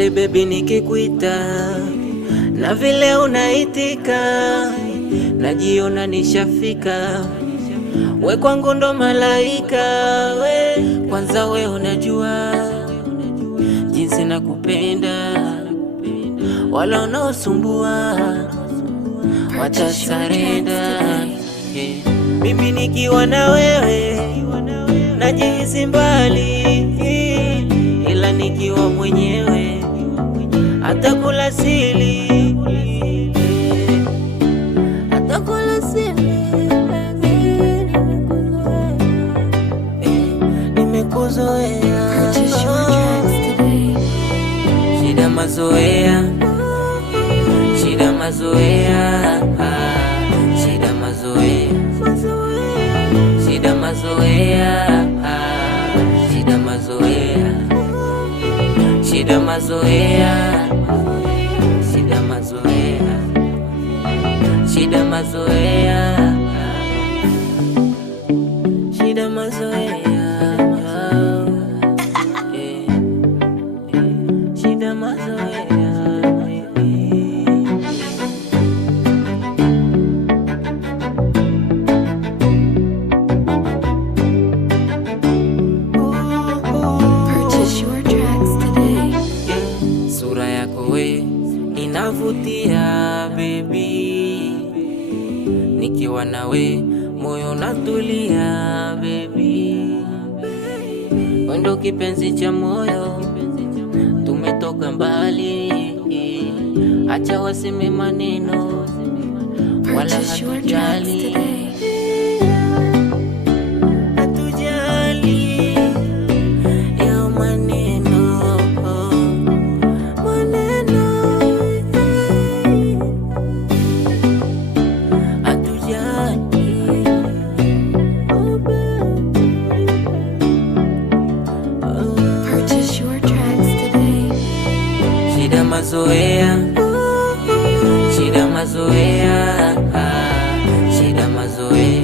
pale baby nikikuita na vile unaitika, najiona nishafika. We kwangu ndo malaika, we kwanza we unajua jinsi nakupenda, wala unaosumbua watasarenda. Mimi nikiwa na wewe najihisi mbali, ila nikiwa mwenyewe hata kula sili, hata kula sili. Nimekuzoea, shida mazoea, shida mazoea, shida mazoea, shida mazoea, shida mazoea, shida mazoea, shida mazoea, shida mazoea, shida mazoea. Sura yako we inavutia baby, nikiwa nawe moyo natulia baby. Wendo kipenzi cha moyo, tumetoka mbali, acha waseme maneno wala hatujali. Shida mazoea, shida mazoea, shida mazoea.